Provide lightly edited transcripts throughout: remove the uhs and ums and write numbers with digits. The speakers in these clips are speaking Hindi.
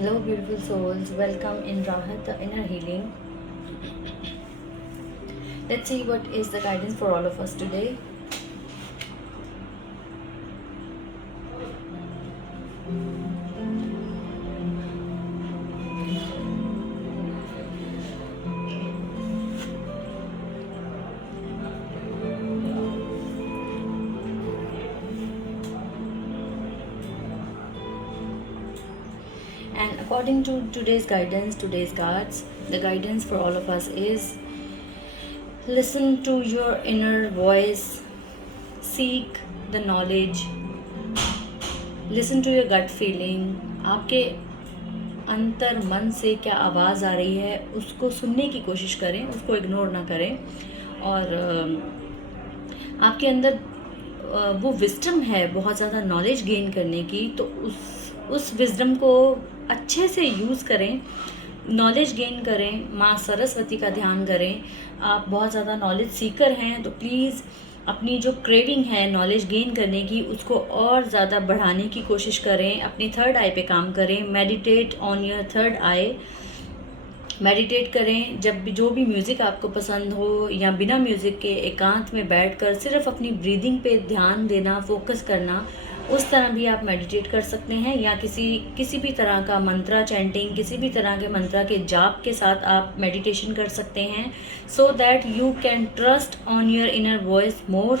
Hello, beautiful souls. Welcome in Rahat, the inner healing. Let's see what is the guidance for all of us today. And according to today's guidance, today's cards, the guidance for all of us is listen to your inner voice, seek the knowledge, listen to your gut feeling. आपके अंतर मन से क्या आवाज़ आ रही है उसको सुनने की कोशिश करें, उसको इग्नोर ना करें। और आपके अंदर वो विजडम है बहुत ज़्यादा नॉलेज गेन करने की, तो उस विजडम को अच्छे से यूज़ करें, नॉलेज गेन करें, माँ सरस्वती का ध्यान करें। आप बहुत ज़्यादा नॉलेज सीकर हैं तो प्लीज़ अपनी जो क्रेविंग है नॉलेज गेन करने की उसको और ज़्यादा बढ़ाने की कोशिश करें। अपनी थर्ड आई पे काम करें, meditate on your third I, meditate करें। जब भी जो भी म्यूज़िक आपको पसंद हो या बिना म्यूज़िक के एकांत में बैठकर सिर्फ अपनी ब्रीदिंग पे ध्यान देना, फोकस करना, उस तरह भी आप मेडिटेट कर सकते हैं। या किसी भी तरह का मंत्रा चैंटिंग, किसी भी तरह के मंत्रा के जाप के साथ आप मेडिटेशन कर सकते हैं, so that you can trust on your inner voice more,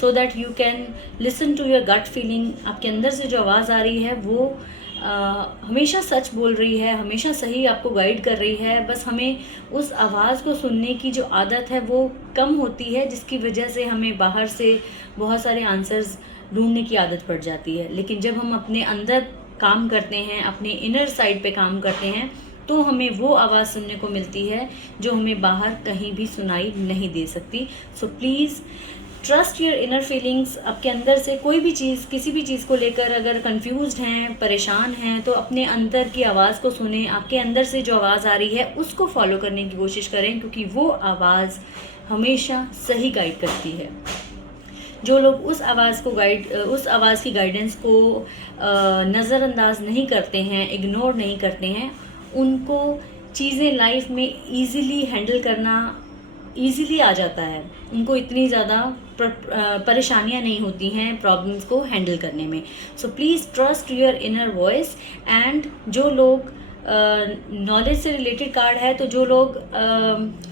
so that you can listen to your gut feeling. आपके अंदर से जो आवाज़ आ रही है वो हमेशा सच बोल रही है, हमेशा सही आपको गाइड कर रही है। बस हमें उस आवाज़ को सुनने की जो आदत है वो कम होती है, जिसकी वजह से हमें बाहर से बहुत सारे आंसर्स ढूंढने की आदत पड़ जाती है। लेकिन जब हम अपने अंदर काम करते हैं, अपने इनर साइड पे काम करते हैं, तो हमें वो आवाज़ सुनने को मिलती है जो हमें बाहर कहीं भी सुनाई नहीं दे सकती। So please trust your inner feelings. आपके अंदर से कोई भी चीज़, किसी भी चीज़ को लेकर अगर कंफ्यूज्ड हैं, परेशान हैं, तो अपने अंदर की आवाज़ को सुने। आपके अंदर से जो आवाज़ आ रही है उसको फॉलो करने की कोशिश करें, क्योंकि वो आवाज़ हमेशा सही गाइड करती है। जो लोग उस आवाज़ की गाइडेंस को नज़रअंदाज नहीं करते हैं, इग्नोर नहीं करते हैं, उनको चीज़ें लाइफ में ईज़िली हैंडल करना ईज़िली आ जाता है। उनको इतनी ज़्यादा परेशानियां नहीं होती हैं प्रॉब्लम्स को हैंडल करने में। So please trust your inner voice. And जो लोग नॉलेज से रिलेटेड कार्ड है, तो जो लोग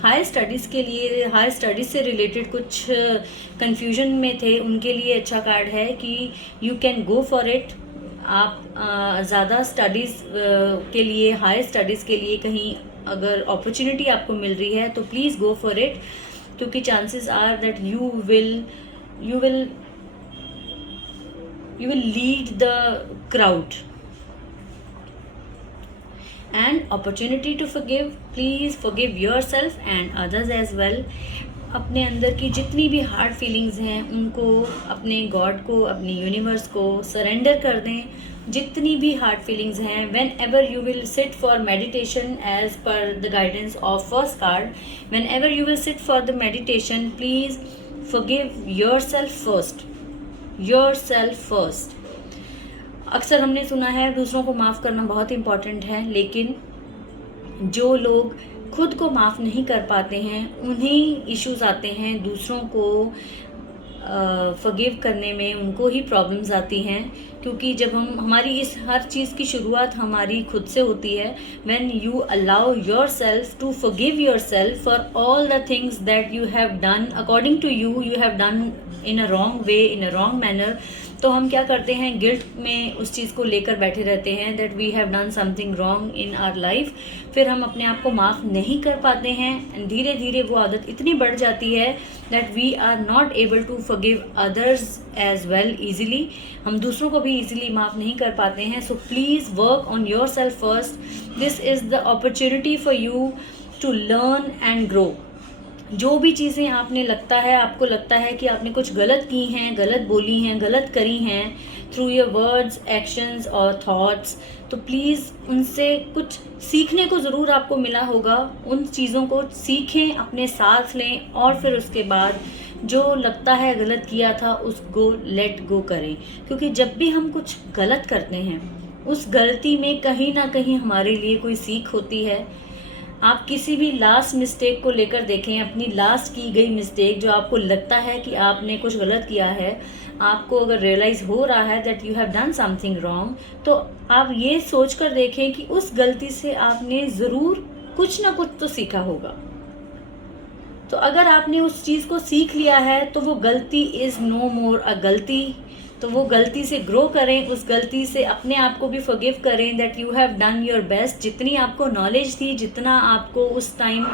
हायर स्टडीज़ से रिलेटेड कुछ कंफ्यूजन में थे, उनके लिए अच्छा कार्ड है कि you can go for it. आप ज़्यादा स्टडीज़ के लिए, हायर स्टडीज़ के लिए कहीं अगर अपॉर्चुनिटी आपको मिल रही है तो प्लीज़ गो फॉर इट, क्योंकि chances are that you will lead the crowd. And opportunity to forgive, please forgive yourself and others as well. अपने अंदर की जितनी भी हार्ड फीलिंग्स हैं उनको अपने गॉड को, अपने यूनिवर्स को सरेंडर कर दें। जितनी भी हार्ड फीलिंग्स हैं, whenever you will sit for meditation as per the guidance of first card, whenever you will sit for the meditation, please forgive yourself first. अक्सर हमने सुना है दूसरों को माफ़ करना बहुत इम्पॉर्टेंट है, लेकिन जो लोग खुद को माफ़ नहीं कर पाते हैं उन्हीं इश्यूज आते हैं। दूसरों को फॉरगिव करने में उनको ही प्रॉब्लम्स आती हैं, क्योंकि जब हमारी इस हर चीज़ की शुरुआत हमारी खुद से होती है। When you allow yourself to forgive yourself for all the things that you have done according to you have done in a wrong way, in a wrong manner, तो हम क्या करते हैं, गिल्ट में उस चीज़ को लेकर बैठे रहते हैं that we have done something wrong in our life. फिर हम अपने आप को माफ़ नहीं कर पाते हैं एंड धीरे धीरे वो आदत इतनी बढ़ जाती है that we are not able to forgive others as well easily. हम दूसरों को भी ईजिली माफ़ नहीं कर पाते हैं। So please work on yourself first. This is the opportunity for you to learn and grow. जो भी चीज़ें आपको लगता है कि आपने कुछ गलत की हैं, गलत बोली हैं, गलत करी हैं थ्रू योर वर्ड्स, एक्शंस और थॉट्स, तो प्लीज़ उनसे कुछ सीखने को ज़रूर आपको मिला होगा। उन चीज़ों को सीखें, अपने साथ लें और फिर उसके बाद जो लगता है गलत किया था उसको लेट गो करें। क्योंकि जब भी हम कुछ गलत करते हैं उस गलती में कहीं ना कहीं हमारे लिए कोई सीख होती है। आप किसी भी लास्ट मिस्टेक को लेकर देखें, अपनी लास्ट की गई मिस्टेक जो आपको लगता है कि आपने कुछ गलत किया है, आपको अगर रियलाइज हो रहा है that you have done something wrong, तो आप ये सोच कर देखें कि उस गलती से आपने ज़रूर कुछ ना कुछ तो सीखा होगा। तो अगर आपने उस चीज़ को सीख लिया है तो वो गलती इज़ नो मोर अ गलती। तो वो गलती से ग्रो करें, उस गलती से अपने आप को भी फॉरगिव करें that you have done your best. जितनी आपको नॉलेज थी, जितना आपको उस टाइम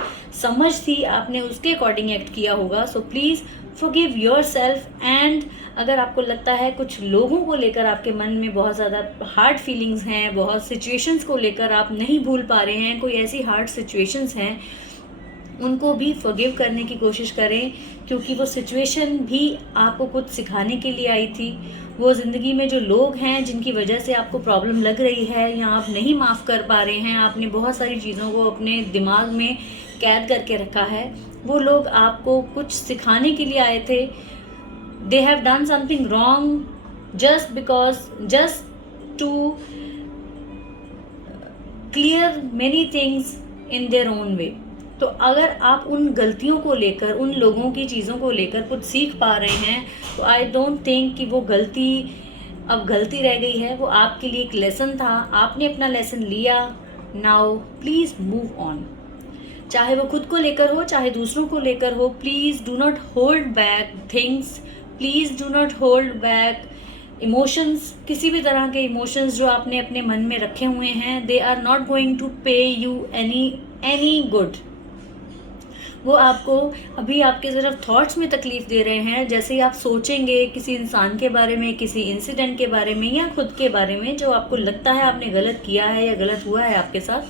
समझ थी, आपने उसके अकॉर्डिंग एक्ट किया होगा। So please forgive your self. And अगर आपको लगता है कुछ लोगों को लेकर आपके मन में बहुत ज़्यादा हार्ड फीलिंग्स हैं, बहुत सिचुएशंस को लेकर आप नहीं भूल पा रहे हैं, कोई ऐसी हार्ड सिचुएशंस हैं, उनको भी फॉरगिव करने की कोशिश करें, क्योंकि वो सिचुएशन भी आपको कुछ सिखाने के लिए आई थी। वो ज़िंदगी में जो लोग हैं जिनकी वजह से आपको प्रॉब्लम लग रही है या आप नहीं माफ़ कर पा रहे हैं, आपने बहुत सारी चीज़ों को अपने दिमाग में कैद करके रखा है, वो लोग आपको कुछ सिखाने के लिए आए थे। They have done something wrong just to clear many things in their own way. तो अगर आप उन गलतियों को लेकर, उन लोगों की चीज़ों को लेकर कुछ सीख पा रहे हैं, तो आई डोंट थिंक कि वो गलती अब गलती रह गई है। वो आपके लिए एक लेसन था, आपने अपना लेसन लिया। Now please move on. चाहे वो खुद को लेकर हो, चाहे दूसरों को लेकर हो, please do not hold back things, please do not hold back emotions. किसी भी तरह के इमोशंस जो आपने अपने मन में रखे हुए हैं, they are not going to pay you any good. वो आपको अभी आपके सिर्फ थॉट्स में तकलीफ़ दे रहे हैं। जैसे ही आप सोचेंगे किसी इंसान के बारे में, किसी इंसिडेंट के बारे में या खुद के बारे में जो आपको लगता है आपने गलत किया है या गलत हुआ है आपके साथ,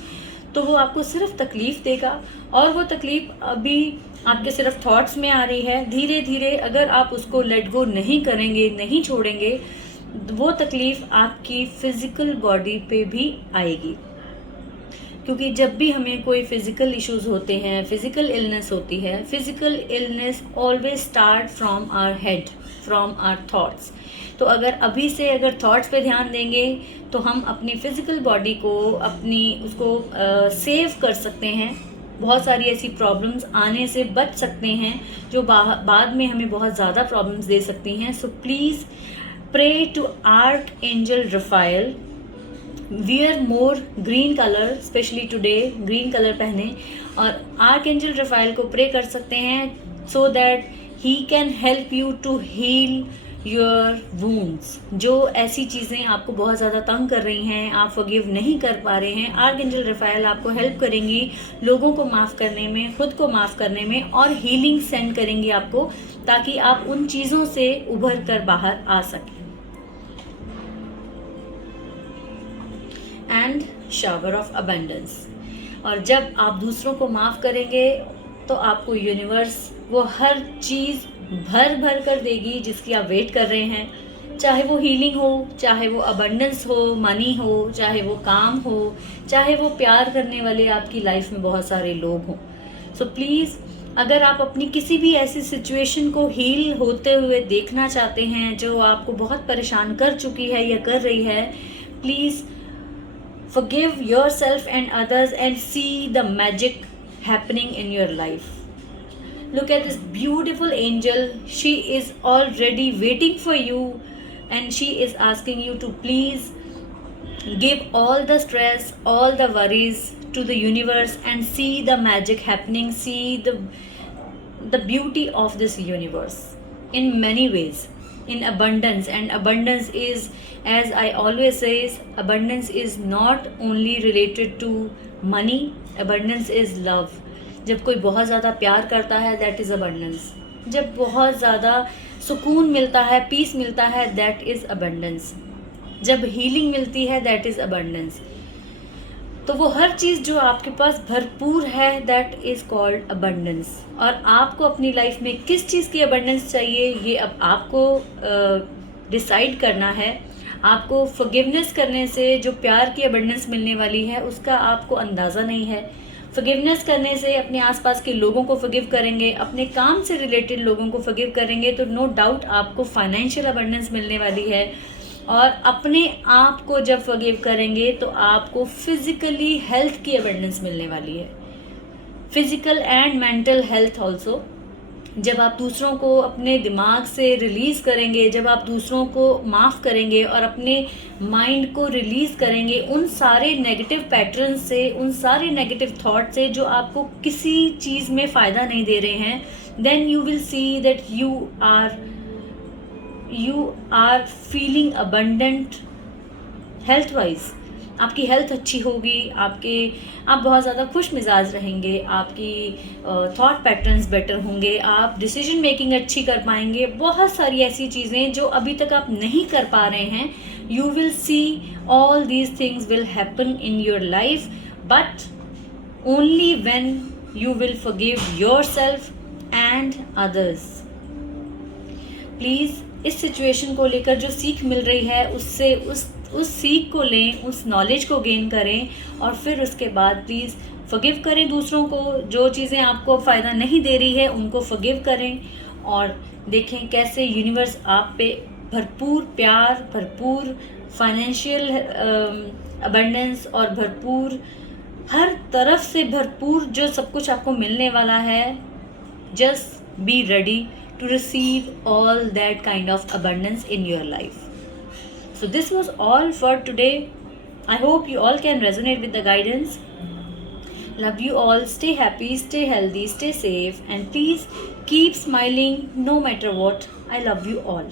तो वो आपको सिर्फ तकलीफ़ देगा। और वो तकलीफ़ अभी आपके सिर्फ थॉट्स में आ रही है। धीरे धीरे अगर आप उसको लेट गो नहीं करेंगे, नहीं छोड़ेंगे, वो तकलीफ़ आपकी फ़िज़िकल बॉडी पे भी आएगी। क्योंकि जब भी हमें कोई फिज़िकल इश्यूज़ होते हैं, फिज़िकल इलनेस होती है, physical illness always start from our head, from our thoughts. तो अगर अभी से अगर थॉट्स पे ध्यान देंगे तो हम अपनी फ़िज़िकल बॉडी को उसको सेव कर सकते हैं। बहुत सारी ऐसी प्रॉब्लम्स आने से बच सकते हैं जो बाद में हमें बहुत ज़्यादा प्रॉब्लम्स दे सकती हैं। So please pray to archangel Raphael, wear more green colour, specially today green colour पहने और आर्कएंजल रफाएल को प्रे कर सकते हैं so that he can help you to heal your wounds. जो ऐसी चीज़ें आपको बहुत ज़्यादा तंग कर रही हैं, आप फॉरगिव नहीं कर पा रहे हैं, आर्कएंजल रफाएल आपको हेल्प करेंगी लोगों को माफ़ करने में, खुद को माफ़ करने में, और हीलिंग सेंड करेंगी आपको, ताकि आप उन चीज़ों से उभर कर बाहर आ सकें। And shower of abundance. और जब आप दूसरों को माफ़ करेंगे तो आपको यूनिवर्स वो हर चीज़ भर भर कर देगी जिसकी आप वेट कर रहे हैं। चाहे वो हीलिंग हो, चाहे वो अबंडेंस हो, मनी हो, चाहे वो काम हो, चाहे वो प्यार करने वाले आपकी लाइफ में बहुत सारे लोग हों। सो प्लीज़ अगर आप अपनी किसी भी ऐसी सिचुएशन को हील होते हुए देखना चाहते हैं जो आपको बहुत परेशान कर चुकी है या कर रही है, please forgive yourself and others and see the magic happening in your life. Look at this beautiful angel. She is already waiting for you and she is asking you to please give all the stress, all the worries to the universe and see the magic happening. See the beauty of this universe in many ways, in abundance. And abundance is, as I always says, abundance is not only related to money, abundance is love. जब कोई बहुत ज़्यादा प्यार करता है, that is abundance. जब बहुत ज़्यादा सुकून मिलता है, पीस मिलता है, that is abundance. जब हीलिंग मिलती है, that is abundance. तो वो हर चीज़ जो आपके पास भरपूर है, दैट इज़ कॉल्ड अबंडेंस। और आपको अपनी लाइफ में किस चीज़ की अबंडेंस चाहिए, ये अब आपको डिसाइड करना है। आपको फॉरगिवनेस करने से जो प्यार की अबंडेंस मिलने वाली है उसका आपको अंदाज़ा नहीं है। फॉरगिवनेस करने से अपने आसपास के लोगों को फॉरगिव करेंगे, अपने काम से रिलेटेड लोगों को फॉरगिव करेंगे, तो नो डाउट आपको फाइनेंशियल अबंडेंस मिलने वाली है। और अपने आप को जब फॉरगिव करेंगे तो आपको फिजिकली हेल्थ की अबंडेंस मिलने वाली है, physical and mental health also. जब आप दूसरों को अपने दिमाग से रिलीज़ करेंगे, जब आप दूसरों को माफ़ करेंगे और अपने माइंड को रिलीज़ करेंगे उन सारे नेगेटिव पैटर्न से, उन सारे नेगेटिव थॉट से जो आपको किसी चीज़ में फ़ायदा नहीं दे रहे हैं, then you will see that you are feeling abundant health wise। आपकी हेल्थ अच्छी होगी, आप बहुत ज़्यादा खुश मिजाज रहेंगे, आपकी थॉट पैटर्न्स बेटर होंगे, आप डिसीजन मेकिंग अच्छी कर पाएंगे, बहुत सारी ऐसी चीज़ें जो अभी तक आप नहीं कर पा रहे हैं। You will see all these things will happen in your life, but only when you will forgive yourself and others. Please इस सिचुएशन को लेकर जो सीख मिल रही है उससे उस सीख को लें, उस नॉलेज को गेन करें और फिर उसके बाद प्लीज़ फॉरगिव करें दूसरों को। जो चीज़ें आपको फ़ायदा नहीं दे रही है उनको फॉरगिव करें और देखें कैसे यूनिवर्स आप पे भरपूर प्यार, भरपूर फाइनेंशियल अबंडेंस और भरपूर हर तरफ से भरपूर जो सब कुछ आपको मिलने वाला है। Just be ready to receive all that kind of abundance in your life. So this was all for today. I hope you all can resonate with the guidance. Love you all. Stay happy, stay healthy, stay safe, and please keep smiling no matter what. I love you all.